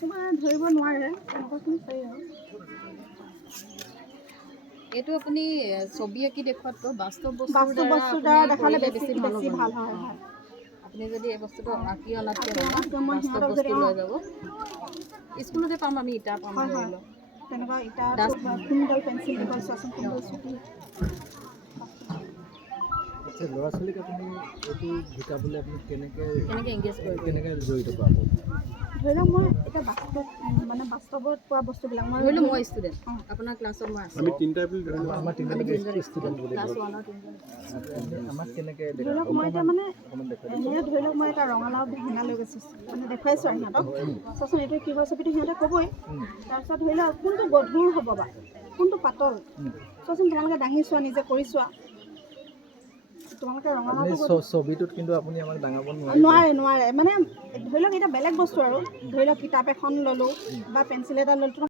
কিছুমানে ধৰিব নোৱাৰে তেনেকুৱাখিনি পাৰি আৰু এইটো আপুনি ছবি আঁকি দেখুৱাতকৈ বাস্তৱ বাস্তু বস্তুৰ দ্বাৰা দেখালে বেছি ভাল হয় হয় আপুনি যদি এই বস্তুটো আঁকি অনাতকৈ মই বাস্তৱ সিহঁতক যদি বস্তু লৈ যাব স্কুলতে পাম আমি ইটা পাম হয় ধৰি হয় লওক তেনেকুৱা ইটা কোনডাল পেঞ্চিল দিব চোৱাচোন কোনডাল চুটি আচ্ছা ল'ৰা ছোৱালীক আপুনি এইটো শিকাবলৈ আপুনি কেনেকৈ এংগেজ কৰিব কেনেকৈ জড়িত কৰাব ধৰি লওক মই এতিয়া বাস্তৱত পোৱা বস্তুবিলাক মই ধৰি লওক মই ষ্টুডেণ্ট আপোনাৰ ক্লাছত মই আছোঁ আমি তিনিটা বুলি ধৰি লওক আমাৰ তিনিটা ষ্টুডেণ্ট বুলি ক্লাছ ধৰক 1 তিনিজন আমাক কেনেকৈ ধৰি লওক মই এতিয়া এনেকৈ ধৰি লওক মই এটা ৰঙালাও বেঙেনা লৈ গৈছোঁ দেখুৱাইছোঁ আৰু সিহঁতক চাচোন এইটো কিহৰ ছবিটো সিহঁতে ক'বই তাৰপিছত ধৰি লওক কোনটো গধুৰ হ'ব বা কোনটো পাতল চোৱাচোন তোমালোকে দাঙি চোৱা নিজে কৰি চোৱা তোমালোকে ৰঙালাওটো ছবিটোত কিন্তু আপুনি আমাক ডাঙাব নোৱাৰে মানে ধৰি লওক এতিয়া বেলেগ বস্তু আৰু ধৰি লওক কিতাপ এখন ল'লোঁ বা পেঞ্চিল এটা ল'লোঁ